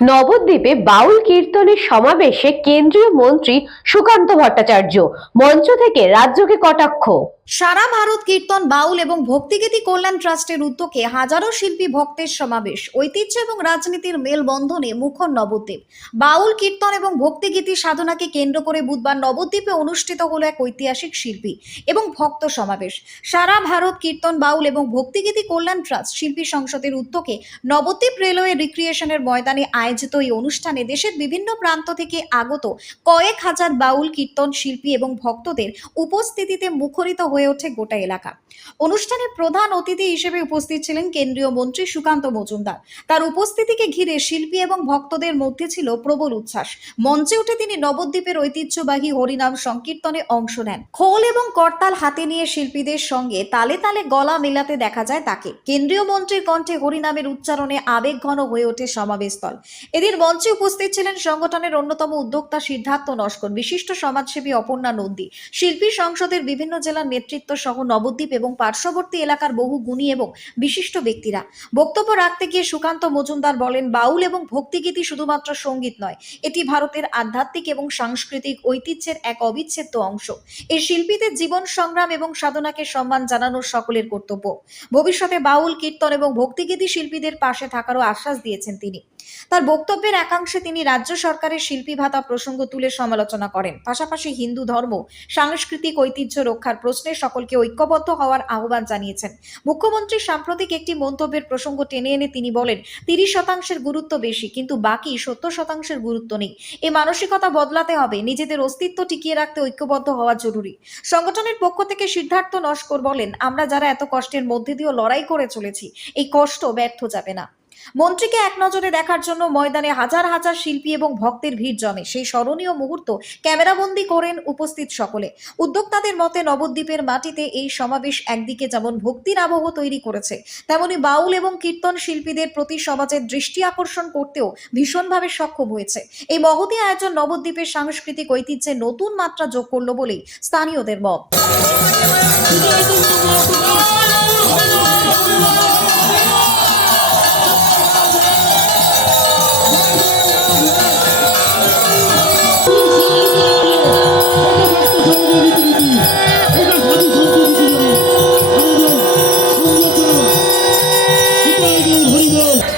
নবদ্বীপে বাউল কীর্তনের সমাবেশে কেন্দ্রীয় মন্ত্রী সুকান্ত ভট্টাচার্য, মঞ্চ থেকে রাজ্যকে কটাক্ষ। সারা ভারত কীর্তন বাউল এবং ভক্তিগীতি কল্যাণ ট্রাস্টের উদ্যোগে হাজারো শিল্পী ভক্তের সমাবেশ। ঐতিহ্য এবং রাজনীতির মেলবন্ধনে মুখর নবদ্বীপ। বাউল কীর্তন এবং ভক্তিগীতি সাধনাকে কেন্দ্র করে বুধবার নবদ্বীপে অনুষ্ঠিত হলো এক ঐতিহাসিক শিল্পী এবং ভক্ত সমাবেশ। সারা ভারত কীর্তন বাউল এবং ভক্তিগীতি কল্যাণ ট্রাস্ট শিল্পী সংসদের উদ্যোগে নবদ্বীপ রেলওয়ে রিক্রিয়েশনের ময়দানে আয়োজিত এই অনুষ্ঠানে দেশের বিভিন্ন প্রান্ত থেকে আগত কয়েক হাজার বাউল কীর্তন শিল্পী এবং ভক্তদের উপস্থিতিতে মুখরিত হয়ে ওঠে গোটা এলাকা। অনুষ্ঠানে প্রধান অতিথি হিসেবে উপস্থিত ছিলেন কেন্দ্রীয় মন্ত্রী সুকান্ত মজুমদার। তার উপস্থিতিকে ঘিরে শিল্পী এবং ভক্তদের মধ্যে ছিল প্রবল উচ্ছ্বাস। মঞ্চে উঠে তিনি নবদ্বীপের ঐতিহ্যবাহী হরিনাম সংকীর্তনে অংশ নেন। খোল এবং করতাল হাতে নিয়ে শিল্পীদের সঙ্গে তালে তালে গলা মেলাতে দেখা যায় তাকে। কেন্দ্রীয় মন্ত্রীর কণ্ঠে হরিনামের উচ্চারণে আবেগঘন হয়ে ওঠে সমাবেশস্থল। এদিন মঞ্চে উপস্থিত ছিলেন সংগঠনের অন্যতম উদ্যোক্তা সিদ্ধার্থ নস্কর, বিশিষ্ট সমাজসেবী অপর্ণা নন্দী, শিল্পী সংসদের বিভিন্ন জেলার নেতৃত্ব সহ নবদ্বীপ এবং পার্শ্ববর্তী এলাকার বহু গুণী এবং বিশিষ্ট ব্যক্তিরা। বক্তব্য রাখতে গিয়ে সুকান্ত মজুমদার বলেন, বাউল এবং ভক্তিগীতি শুধুমাত্র সঙ্গীত নয়, এটি ভারতের আধ্যাত্মিক এবং সাংস্কৃতিক ঐতিহ্যের এক অবিচ্ছেদ্য অংশ। এই শিল্পীদের জীবন সংগ্রাম এবং সাধনাকে সম্মান জানানো সকলের কর্তব্য। ভবিষ্যতে বাউল কীর্তন এবং ভক্তিগীতি শিল্পীদের পাশে থাকারও আশ্বাস দিয়েছেন তিনি। তার বক্তব্যের একাংশে তিনি রাজ্য সরকারের শিল্পী ভাতা প্রসঙ্গ তুলে সমালোচনা করেন। পাশাপাশি হিন্দু ধর্ম সাংস্কৃতিক ঐতিহ্য রক্ষার প্রশ্নে সকলকে ঐক্যবদ্ধ হওয়ার আহ্বান জানিয়েছেন। মুখ্যমন্ত্রী সাম্প্রতিক একটি মন্তব্যের প্রসঙ্গ টেনে এনে তিনি বলেন, 30% গুরুত্ব বেশি, কিন্তু বাকি 70% গুরুত্ব নেই। এই মানসিকতা বদলাতে হবে। নিজেদের অস্তিত্ব টিকিয়ে রাখতে ঐক্যবদ্ধ হওয়া জরুরি। সংগঠনের পক্ষ থেকে সিদ্ধার্থ নস্কর বলেন, আমরা যারা এত কষ্টের মধ্যে দিয়েও লড়াই করে চলেছি, এই কষ্ট ব্যর্থ যাবে না। মন্ত্রীকে এক নজরে দেখার জন্য ময়দানে হাজার হাজার শিল্পী এবং ভক্তের ভিড় জমে। সেই স্মরণীয় মুহূর্ত ক্যামেরাবন্দি করেন উপস্থিত সকলে। উদ্যোক্তাদের মতে নবদ্বীপের মাটিতে এই সমাবেশ একদিকে যেমন ভক্তির আবহ তৈরি করেছে, তেমনি বাউল এবং কীর্তন শিল্পীদের প্রতি সমাজের দৃষ্টি আকর্ষণ করতেও ভীষণভাবে সক্ষম হয়েছে। এই মহতী আয়োজন নবদ্বীপের সাংস্কৃতিক ঐতিহ্যে নতুন মাত্রা যোগ করল বলেই স্থানীয়দের মত।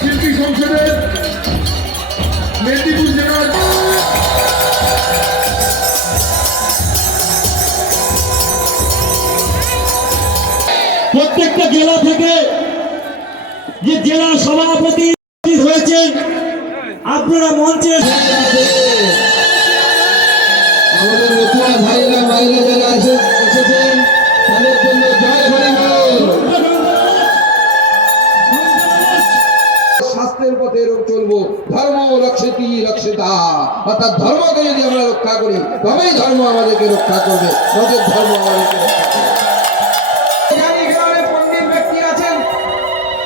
শিল্পী সংসদের মেদিনীপুর জেলার প্রত্যেকটা জেলা থেকে যে জেলা সভাপতি হয়েছে, আপনারা মঞ্চে আমাদের নতুন ভাইরা বাইরে যারা এসেছেন তাদের জন্য জয় হরিবল। শাস্ত্রের পথে চলবো, ধর্ম রক্ষেতি রক্ষিতা, অর্থাৎ ধর্মকে যদি আমরা রক্ষা করি তবেই ধর্ম আমাদেরকে রক্ষা করবে, নজর ধর্ম আমাদেরকে রক্ষা করবে। এখানে পণ্ডিত ব্যক্তি আছেন,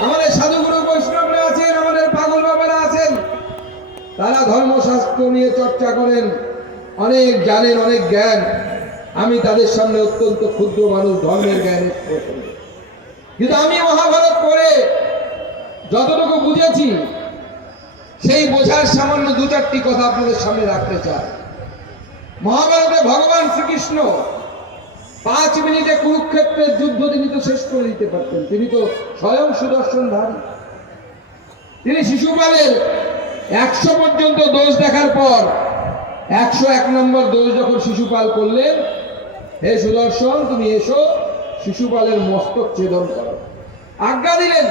আমাদের সাধুগুরু বৈষ্ণবরা আছেন, আমাদের পাগল বাবারা আছেন, তারা ধর্মশাস্ত্র নিয়ে চর্চা করেন, অনেক জানেন, অনেক জ্ঞান। আমি তাদের সামনে অত্যন্ত ক্ষুদ্র মানুষ, ধর্মের জ্ঞান, কিন্তু আমি মহাভারত পড়ে যতটুকু বুঝেছি সেই বোঝার সামান্য 2-4টি কথা আপনাদের সামনে রাখতে চাই। মহাভারতে ভগবান শ্রীকৃষ্ণ 5 মিনিটে কুরুক্ষেত্রের যুদ্ধ তিনি তো শেষ করে দিতে পারতেন, তিনি তো স্বয়ং সুদর্শনধারী। তিনি শিশুপালের 100 পর্যন্ত দোষ দেখার পর 101 নম্বর দোষ যখন শিশুপাল করলেন, হে সুদর্শন তুমি এসো, শিশুপালের মস্তক ছেদন করো, আজ্ঞা দিলেন।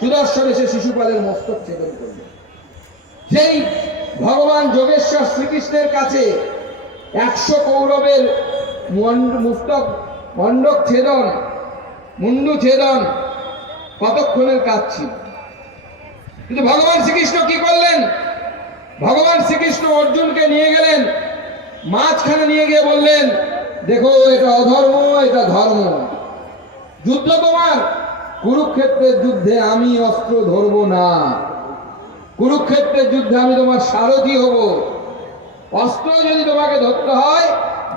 সুদর্শন এসে শিশুপালের মস্তক ছেদন করলেন। সেই ভগবান যোগেশ্বর শ্রীকৃষ্ণের কাছে 100 কৌরবের মণ্ডক ছেদন, মুন্ডু ছেদন কতক্ষণের কাজ ছিল, কিন্তু ভগবান শ্রীকৃষ্ণ কি করলেন? ভগবান শ্রীকৃষ্ণ অর্জুনকে নিয়ে গেলেন, মাঝখানে নিয়ে গিয়ে বললেন, দেখো এটা অধর্ম, এটা ধর্ম, যুদ্ধ তোমার, কুরুক্ষেত্রের যুদ্ধে আমি অস্ত্র ধরব না, কুরুক্ষেত্রের যুদ্ধে আমি তোমার সারথি হব। অস্ত্র যদি তোমাকে ধরতে হয়,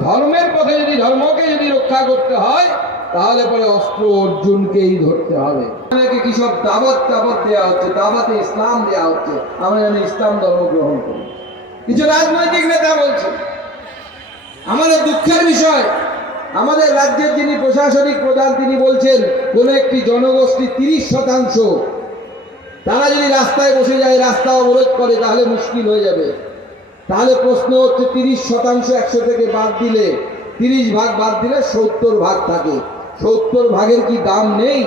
ধর্মের পথে যদি, ধর্মকে যদি রক্ষা করতে হয়, তাহলে পরে অস্ত্র অর্জুনকেই ধরতে হবে। অনেকে কি সব দাওয়াত দেওয়া হচ্ছে, দাওয়াতে ইসলাম দেওয়া হচ্ছে, আমরা যেন ইসলাম ধর্ম গ্রহণ করি। কিছু রাজনৈতিক নেতা বলছে। আমাদের দুঃখের বিষয়, আমাদের রাজ্যের যিনি প্রশাসনিক প্রধান তিনি বলছেন কোন একটি জনগোষ্ঠী 30% তারা যদি রাস্তায় বসে যায়, রাস্তা অবরোধ করে, তাহলে মুশকিল হয়ে যাবে। তাহলে প্রশ্ন হচ্ছে 30% 100 থেকে বাদ দিলে, 30 ভাগ বাদ দিলে 70 ভাগ থাকে। 70 ভাগের কি দাম নেই?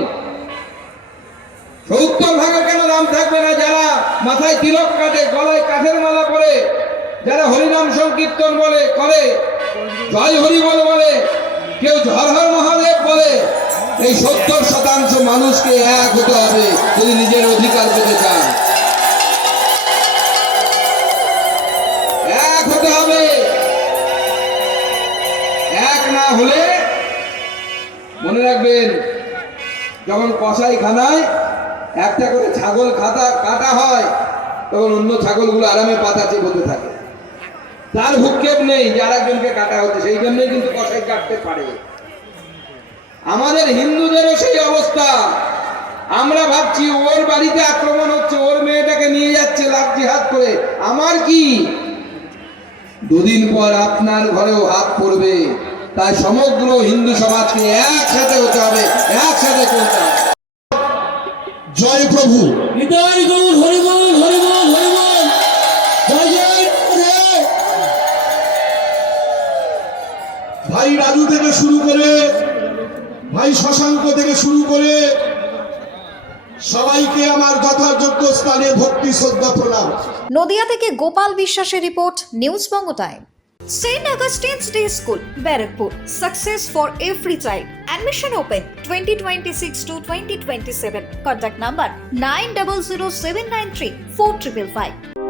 70 ভাগের কেন দাম থাকবে না? যারা মাথায় তিলক কাটে, গলায় কাঠের মালা পরে, যারা হরিনাম সংকীর্তন বলে করে, জয় হরি বলে, কেউ হর হর মহাদেব বলে, এই 70% মানুষকে এক হতে হবে যদি নিজের অধিকার পেতে চান। এক হতে হবে। এক না হলে মনে রাখবেন, যখন কসাইখানায় একটা করে ছাগল কাটা হয়, তখন অন্য ছাগলগুলো আরামে পাতা চেপতে থাকে। তার ভূক্ষেপ নেই যে আরেকজনকে কাটা হচ্ছে, সেই জন্যই কিন্তু কসাই কাটতে পারে। আমাদের হিন্দুদেরও সেই অবস্থা। আমরা ভাবছি ওর বাড়িতে আক্রমণ হচ্ছে, ওর মেয়েটাকে নিয়ে যাচ্ছে লাভ জিহাদ করে, আমার কি? দুদিন পর আপনার ঘরেও হাত পড়বে। তাই সমগ্র হিন্দু সমাজকে একসাথে হতে হবে, একসাথে করতে হবে। জয় প্রভু। হৃদয় গৌর হরি বল, হরি বল, হরি বল। জয় জয় রাধে। ভাই রাজু থেকে শুরু করে, ভাই শশাঙ্ক থেকে শুরু করে সবাইকে আমার যথাযোগ্য স্থানে ভক্তি শ্রদ্ধা প্রণাম। নদিয়া থেকে গোপাল বিশ্বাসের report, news Banga time. St. Augustine's Day School, Barakpur. Success for every child. Admission open 2026 to 2027. Contact number 900793 4555.